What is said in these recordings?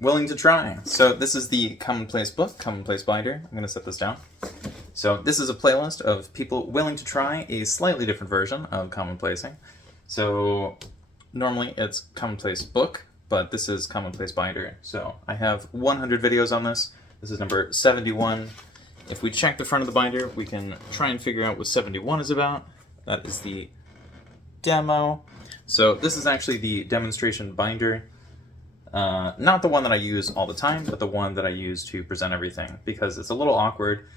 willing to try. So this is the Commonplace book, Commonplace binder. I'm going to set this down. So this is a playlist of people willing to try a slightly different version of commonplacing. So normally it's Commonplace book, but this is Commonplace binder. So I have 100 videos on this. This is number 71. If we check the front of the binder, we can try and figure out what 71 is about. That is the demo. So this is actually the demonstration binder. Not the one that I use all the time, but the one that I use to present everything, because it's a little awkward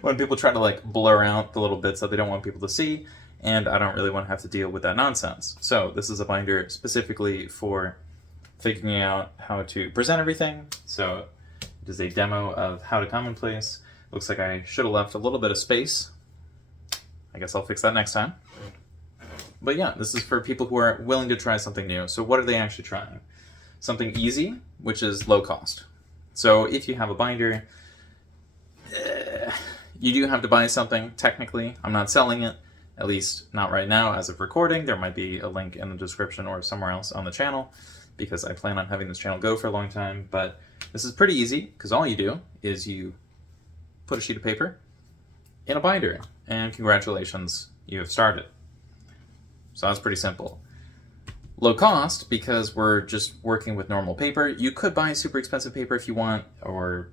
when people try to like blur out the little bits that they don't want people to see, and I don't really want to have to deal with that nonsense. So this is a binder specifically for figuring out how to present everything. So it is a demo of how to commonplace. Looks like I should have left a little bit of space. I guess I'll fix that next time. But yeah, this is for people who are willing to try something new. So what are they actually trying? Something easy, which is low cost. So if you have a binder, you do have to buy something, technically. I'm not selling it, at least not right now as of recording. There might be a link in the description or somewhere else on the channel, because I plan on having this channel go for a long time. But this is pretty easy, because all you do is you put a sheet of paper in a binder, and congratulations, you have started. So that's pretty simple. Low cost, because we're just working with normal paper. You could buy super expensive paper if you want, or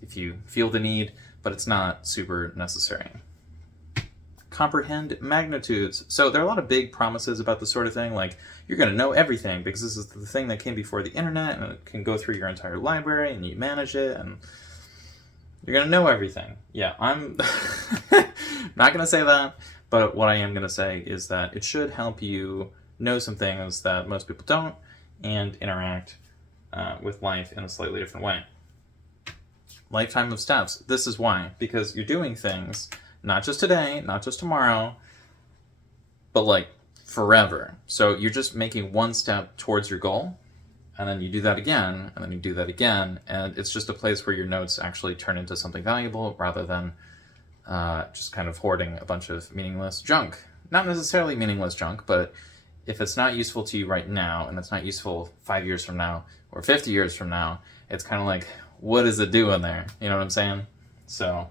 if you feel the need, but it's not super necessary. Comprehend magnitudes. So there are a lot of big promises about this sort of thing, like you're going to know everything because this is the thing that came before the internet, and it can go through your entire library and you manage it, and you're going to know everything. Yeah, I'm not going to say that. But what I am going to say is that it should help you know some things that most people don't, and interact with life in a slightly different way. Lifetime of steps. This is why. Because you're doing things, not just today, not just tomorrow, but like forever. So you're just making one step towards your goal, and then you do that again, and then you do that again, and it's just a place where your notes actually turn into something valuable rather than just kind of hoarding a bunch of meaningless junk. Not necessarily meaningless junk, but if it's not useful to you right now, and it's not useful 5 years from now, or 50 years from now, it's kind of like, what does it do in there? You know what I'm saying? So,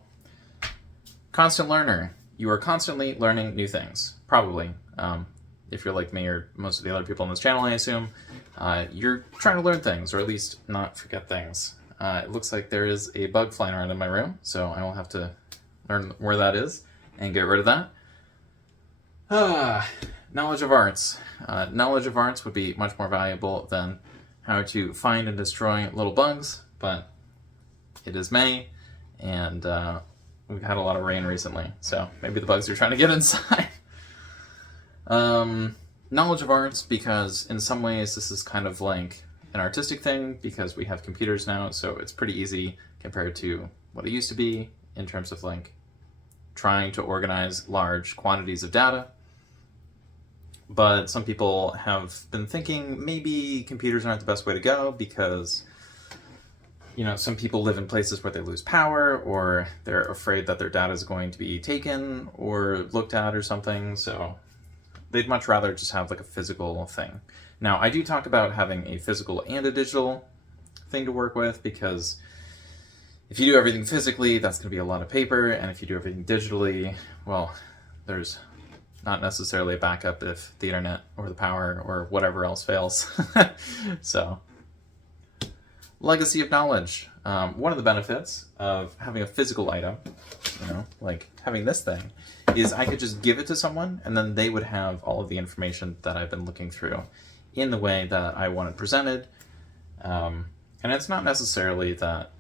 constant learner. You are constantly learning new things, probably. If you're like me, or most of the other people on this channel, I assume, you're trying to learn things, or at least not forget things. It looks like there is a bug flying around in my room, so I will have to learn where that is and get rid of that. Knowledge of arts. Knowledge of arts would be much more valuable than how to find and destroy little bugs, but it is May, and we've had a lot of rain recently, so maybe the bugs are trying to get inside. Knowledge of arts, because in some ways this is kind of like an artistic thing, because we have computers now, so it's pretty easy compared to what it used to be in terms of like trying to organize large quantities of data. But some people have been thinking maybe computers aren't the best way to go, because you know, some people live in places where they lose power, or they're afraid that their data is going to be taken or looked at or something, so they'd much rather just have like a physical thing. Now, I do talk about having a physical and a digital thing to work with, because if you do everything physically, that's going to be a lot of paper, and if you do everything digitally, well, there's not necessarily a backup if the internet or the power or whatever else fails. So, legacy of knowledge. One of the benefits of having a physical item, you know, like having this thing, is I could just give it to someone, and then they would have all of the information that I've been looking through in the way that I want it presented. And it's not necessarily that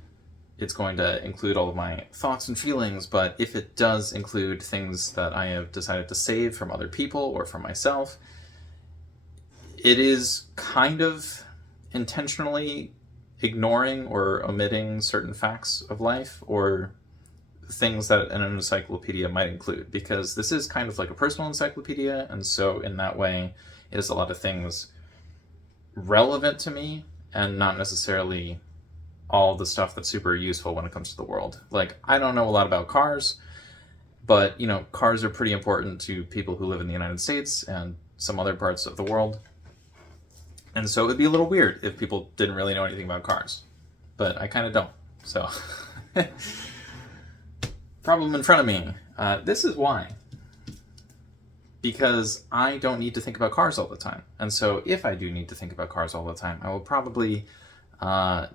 it's going to include all of my thoughts and feelings, but if it does include things that I have decided to save from other people or from myself, it is kind of intentionally ignoring or omitting certain facts of life, or things that an encyclopedia might include, because this is kind of like a personal encyclopedia, and so in that way it is a lot of things relevant to me, and not necessarily all the stuff that's super useful when it comes to the world. Like, I don't know a lot about cars, but, you know, cars are pretty important to people who live in the United States and some other parts of the world. And so it would be a little weird if people didn't really know anything about cars. But I kind of don't. So, problem in front of me. This is why. Because I don't need to think about cars all the time. And so if I do need to think about cars all the time, I will probably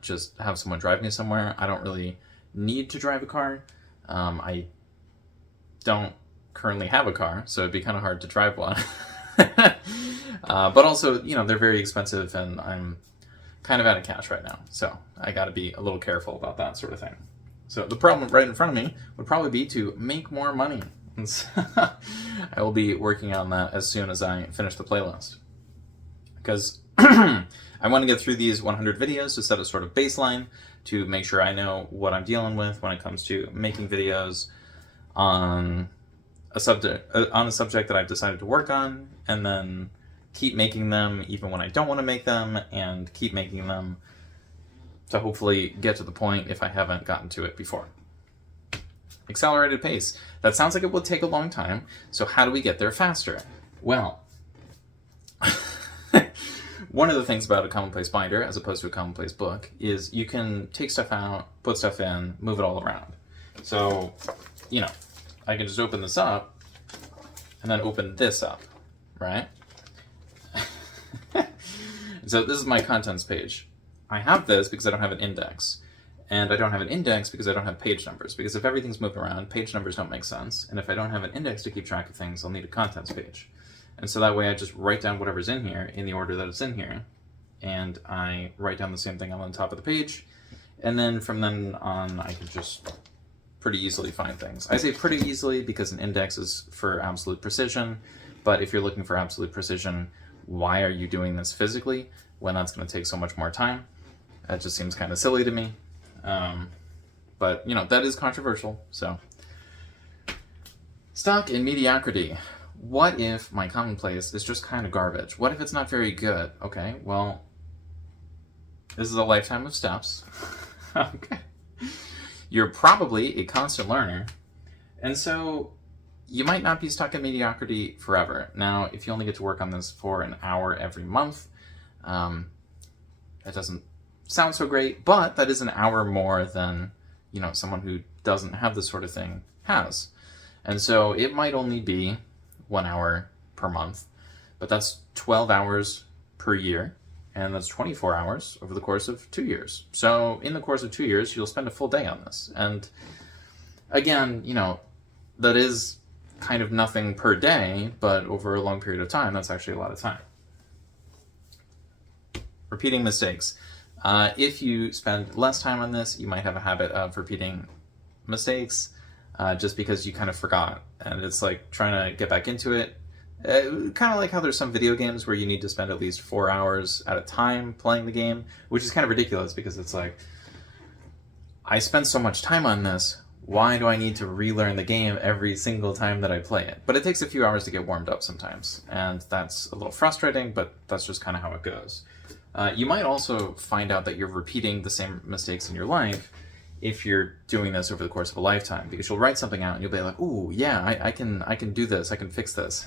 just have someone drive me somewhere. I don't really need to drive a car. I don't currently have a car, so it'd be kind of hard to drive one. But also, you know, they're very expensive and I'm kind of out of cash right now. So I got to be a little careful about that sort of thing. So the problem right in front of me would probably be to make more money. And so I will be working on that as soon as I finish the playlist. Because I want to get through these 100 videos to set a sort of baseline to make sure I know what I'm dealing with when it comes to making videos on a subject that I've decided to work on, and then keep making them even when I don't want to make them, and keep making them to hopefully get to the point if I haven't gotten to it before. Accelerated pace. That sounds like it will take a long time, so how do we get there faster? Well, one of the things about a commonplace binder, as opposed to a commonplace book, is you can take stuff out, put stuff in, move it all around. So, you know, I can just open this up, and then open this up, right? So this is my contents page. I have this because I don't have an index. And I don't have an index because I don't have page numbers. Because if everything's moved around, page numbers don't make sense. And if I don't have an index to keep track of things, I'll need a contents page. And so that way I just write down whatever's in here in the order that it's in here. And I write down the same thing on the top of the page. And then from then on, I can just pretty easily find things. I say pretty easily because an index is for absolute precision. But if you're looking for absolute precision, why are you doing this physically when that's going to take so much more time? That just seems kind of silly to me. But, you know, that is controversial, so. Stock in mediocrity. What if my commonplace is just kind of garbage? What if it's not very good? Okay, well, this is a lifetime of steps. Okay. You're probably a constant learner, and so you might not be stuck in mediocrity forever. Now, if you only get to work on this for an hour every month, that doesn't sound so great, but that is an hour more than, you know, someone who doesn't have this sort of thing has. And so it might only be 1 hour per month, but that's 12 hours per year, and that's 24 hours over the course of 2 years. So in the course of 2 years, you'll spend a full day on this. And again, you know, that is kind of nothing per day, but over a long period of time, that's actually a lot of time. Repeating mistakes. If you spend less time on this, you might have a habit of repeating mistakes just because you kind of forgot. And it's like trying to get back into it. Kind of like how there's some video games where you need to spend at least 4 hours at a time playing the game, which is kind of ridiculous because it's like, I spent so much time on this, why do I need to relearn the game every single time that I play it? But it takes a few hours to get warmed up sometimes, and that's a little frustrating, but that's just kind of how it goes. You might also find out that you're repeating the same mistakes in your life if you're doing this over the course of a lifetime, because you'll write something out and you'll be like, ooh, yeah, I can do this, I can fix this.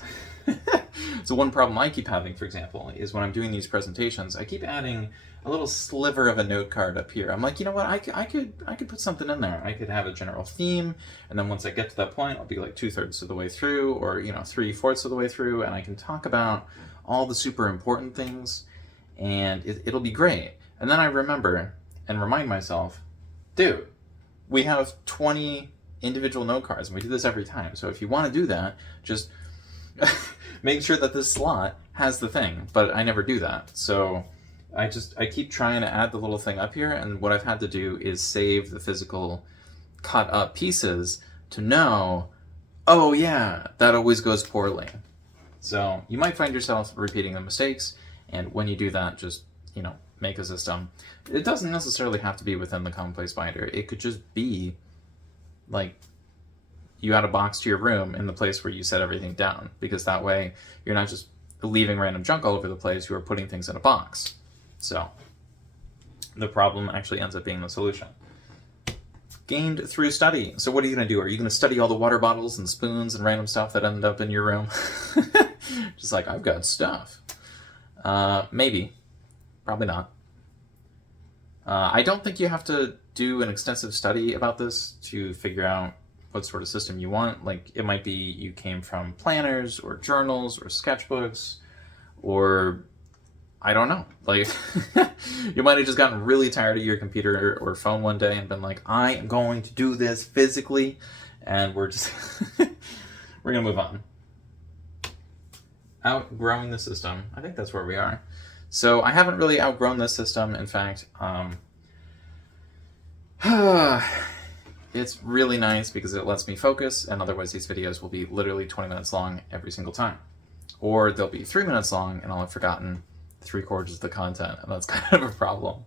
So one problem I keep having, for example, is when I'm doing these presentations, I keep adding a little sliver of a note card up here. I'm like, you know what, I could put something in there. I could have a general theme, and then once I get to that point, I'll be like 2/3 of the way through, or 3/4 of the way through, and I can talk about all the super important things, and it'll be great. And then I remember and remind myself, dude, we have 20 individual note cards, and we do this every time. So if you want to do that, just make sure that this slot has the thing. But I never do that. So I keep trying to add the little thing up here, and what I've had to do is save the physical cut up pieces to know, oh yeah, that always goes poorly. So you might find yourself repeating the mistakes, and when you do that, just, make a system. It doesn't necessarily have to be within the commonplace binder. It could just be like you add a box to your room in the place where you set everything down, because that way you're not just leaving random junk all over the place, you are putting things in a box. So the problem actually ends up being the solution. Gained through study. So what are you going to do? Are you going to study all the water bottles and spoons and random stuff that end up in your room? Just like, I've got stuff. Maybe. Probably not. I don't think you have to do an extensive study about this to figure out what sort of system you want. Like, it might be you came from planners or journals or sketchbooks, or I don't know. Like, you might have just gotten really tired of your computer or phone one day and been like, I am going to do this physically, and we're just we're gonna move on. Outgrowing the system. I think that's where we are. So I haven't really outgrown this system. In fact, it's really nice because it lets me focus, and otherwise these videos will be literally 20 minutes long every single time. Or they'll be 3 minutes long and I'll have forgotten 3/4 of the content, and that's kind of a problem.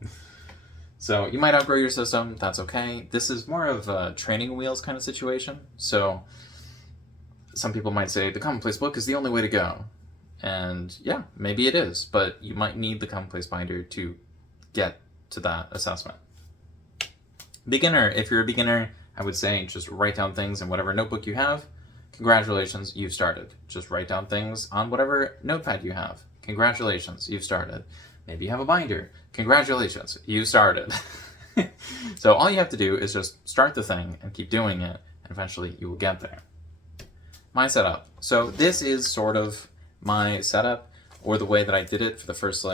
So you might outgrow your system, that's okay. This is more of a training wheels kind of situation. So some people might say the Commonplace book is the only way to go. And yeah, maybe it is, but you might need the Commonplace binder to get to that assessment. Beginner, if you're a beginner, I would say just write down things in whatever notebook you have. Congratulations, you've started. Just write down things on whatever notepad you have. Congratulations, you've started. Maybe you have a binder. Congratulations, you started. So all you have to do is just start the thing and keep doing it, and eventually you will get there. My setup. So this is sort of my setup, or the way that I did it for the first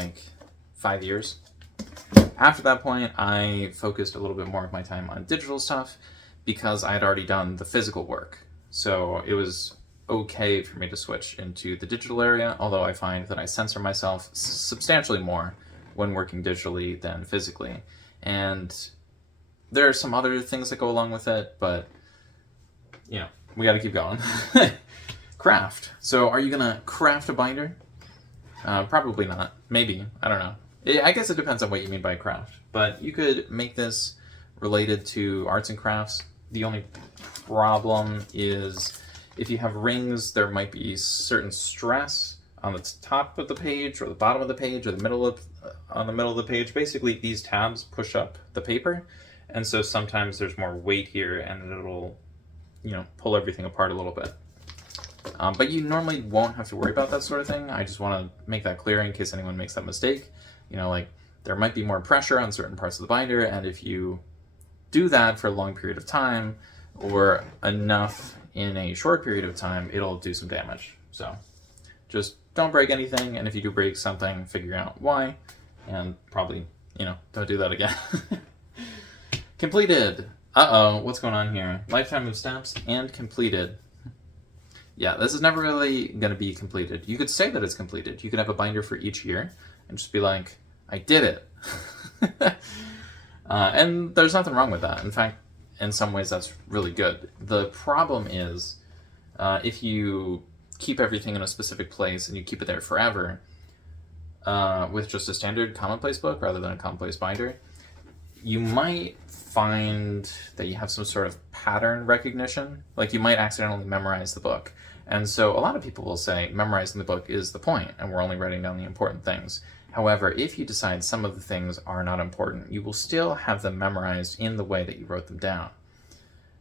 5 years. After that point, I focused a little bit more of my time on digital stuff because I had already done the physical work. So it was okay for me to switch into the digital area, although I find that I censor myself substantially more when working digitally than physically. And there are some other things that go along with it, but we got to keep going. Craft. So are you going to craft a binder? Probably not. Maybe. I don't know. I guess it depends on what you mean by craft. But you could make this related to arts and crafts. The only problem is if you have rings, there might be certain stress on the top of the page or the bottom of the page or the middle of the page. Basically, these tabs push up the paper, and so sometimes there's more weight here, and it'll pull everything apart a little bit. But you normally won't have to worry about that sort of thing. I just want to make that clear in case anyone makes that mistake. There might be more pressure on certain parts of the binder, and if you do that for a long period of time, or enough in a short period of time, it'll do some damage. So just don't break anything, and if you do break something, figure out why, and probably, don't do that again. Completed. Uh-oh, what's going on here? Lifetime of steps and completed. Yeah, this is never really going to be completed. You could say that it's completed. You could have a binder for each year and just be like, I did it. And there's nothing wrong with that. In fact, in some ways, that's really good. The problem is if you keep everything in a specific place and you keep it there forever with just a standard Commonplace book rather than a Commonplace binder, you might find that you have some sort of pattern recognition. Like, you might accidentally memorize the book. And so a lot of people will say memorizing the book is the point, and we're only writing down the important things. However, if you decide some of the things are not important, you will still have them memorized in the way that you wrote them down.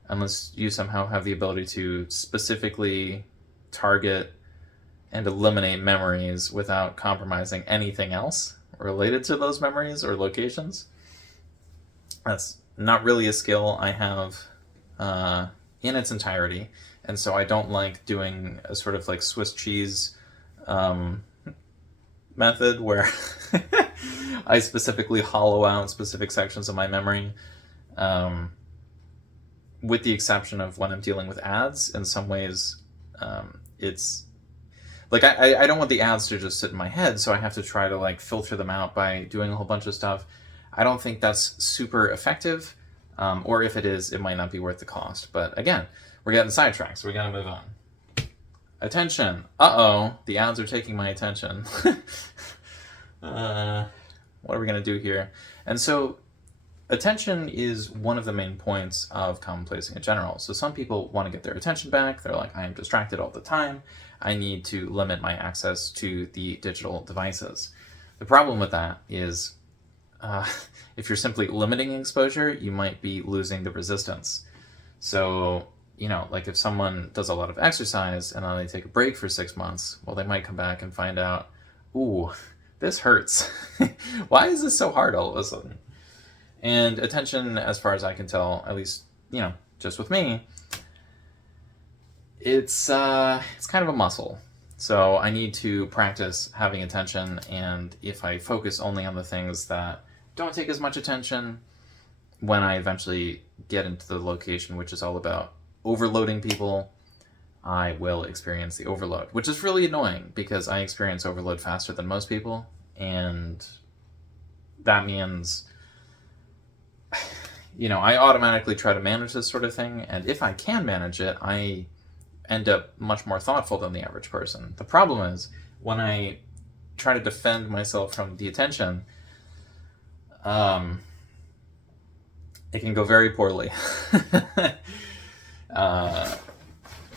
Unless you somehow have the ability to specifically target and eliminate memories without compromising anything else related to those memories or locations. That's not really a skill I have in its entirety, and so I don't like doing a sort of Swiss cheese method where I specifically hollow out specific sections of my memory, with the exception of when I'm dealing with ads. In some ways, it's I don't want the ads to just sit in my head, so I have to try to filter them out by doing a whole bunch of stuff. I don't think that's super effective, or if it is, it might not be worth the cost. But again, we're getting sidetracked, so we gotta move on. Attention. Uh-oh, the ads are taking my attention. What are we gonna do here? And so attention is one of the main points of commonplacing in general. So some people want to get their attention back. They're like, I am distracted all the time. I need to limit my access to the digital devices. The problem with that is if you're simply limiting exposure, you might be losing the resistance. So, if someone does a lot of exercise and then they take a break for 6 months, well, they might come back and find out, ooh, this hurts. Why is this so hard all of a sudden? And attention, as far as I can tell, at least, you know, just with me, it's kind of a muscle. So I need to practice having attention, and if I focus only on the things that don't take as much attention, when I eventually get into the location, which is all about overloading people, I will experience the overload, which is really annoying because I experience overload faster than most people, and that means, you know, I automatically try to manage this sort of thing, and if I can manage it, I end up much more thoughtful than the average person. The problem is, when I try to defend myself from the attention, it can go very poorly.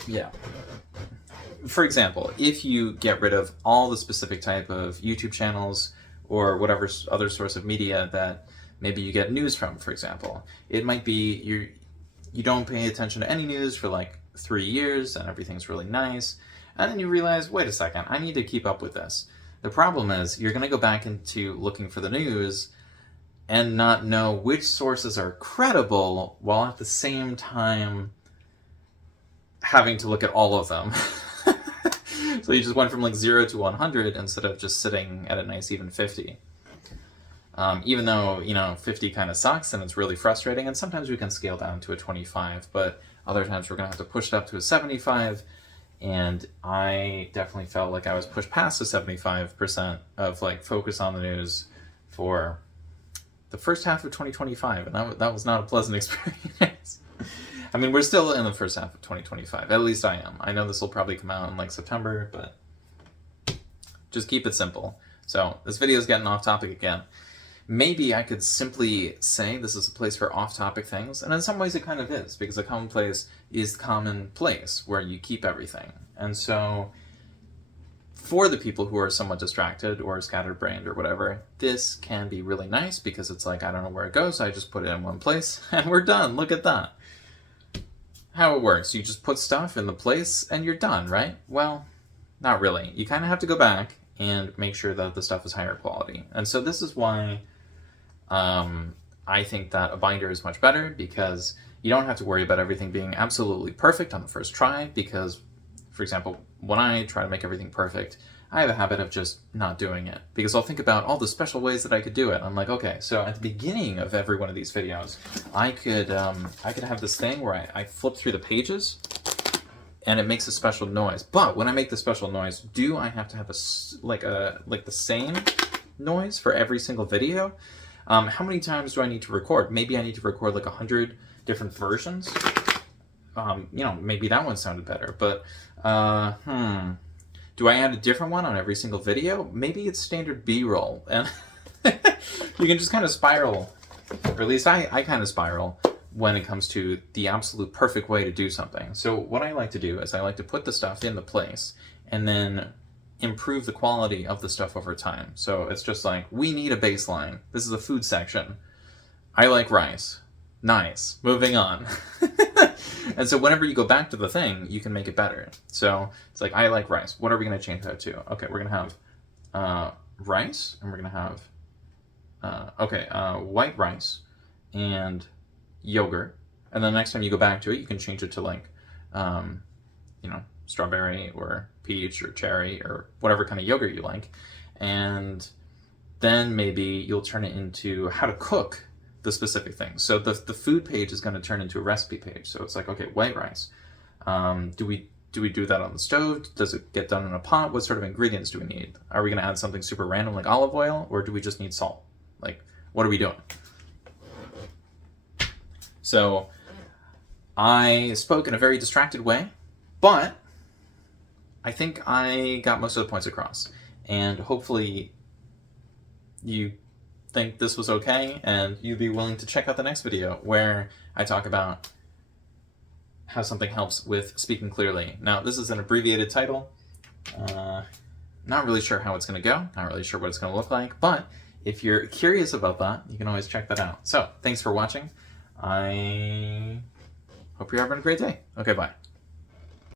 Yeah. For example, if you get rid of all the specific type of YouTube channels or whatever other source of media that maybe you get news from, for example, it might be you don't pay attention to any news for like 3 years and everything's really nice, and then you realize, wait a second, I need to keep up with this. The problem is you're going to go back into looking for the news and not know which sources are credible, while at the same time having to look at all of them. So you just went from like 0 to 100 instead of just sitting at a nice even 50. Even though, you know, 50 kind of sucks and it's really frustrating, and sometimes we can scale down to a 25, but other times we're going to have to push it up to a 75, and I definitely felt like I was pushed past the 75% of like focus on the news for the first half of 2025, and that was not a pleasant experience. I mean, we're still in the first half of 2025. At least I am. I know this will probably come out in like September, but just keep it simple. So this video is getting off topic again. Maybe I could simply say this is a place for off-topic things, and in some ways it kind of is, because a common place is the common place where you keep everything. And so for the people who are somewhat distracted or scatterbrained or whatever, this can be really nice, because it's like, I don't know where it goes, so I just put it in one place and we're done. Look at that. How it works, you just put stuff in the place and you're done, right? Well, not really. You kind of have to go back and make sure that the stuff is higher quality. And so this is why I think that a binder is much better, because you don't have to worry about everything being absolutely perfect on the first try, because, for example, when I try to make everything perfect, I have a habit of just not doing it, because I'll think about all the special ways that I could do it. I'm like, okay, so at the beginning of every one of these videos, I could have this thing where I flip through the pages, and it makes a special noise. But when I make the special noise, do I have to have the same noise for every single video? How many times do I need to record? Maybe I need to record like 100 different versions. You know, maybe that one sounded better, but do I add a different one on every single video? Maybe it's standard B-roll, and you can just kind of spiral, or at least I kind of spiral when it comes to the absolute perfect way to do something. So what I like to do is I like to put the stuff into place and then improve the quality of the stuff over time. So it's just like, we need a baseline. This is a food section. I like rice. Nice. Moving on. And so whenever you go back to the thing, you can make it better. So it's like, I like rice. What are we going to change that to? Okay, we're going to have rice, and we're going to have white rice and yogurt. And then the next time you go back to it, you can change it to like, you know, strawberry or peach or cherry or whatever kind of yogurt you like. And then maybe you'll turn it into how to cook the specific things. So the food page is going to turn into a recipe page. So it's like, okay, white rice. Do we do that on the stove? Does it get done in a pot? What sort of ingredients do we need? Are we going to add something super random like olive oil, or do we just need salt? Like, what are we doing? So I spoke in a very distracted way, but I think I got most of the points across, and hopefully you think this was okay, and you'd be willing to check out the next video where I talk about how something helps with speaking clearly. Now, this is an abbreviated title. Not really sure how it's going to go, not really sure what it's going to look like, but if you're curious about that, you can always check that out. So, thanks for watching. I hope you're having a great day. Okay, bye.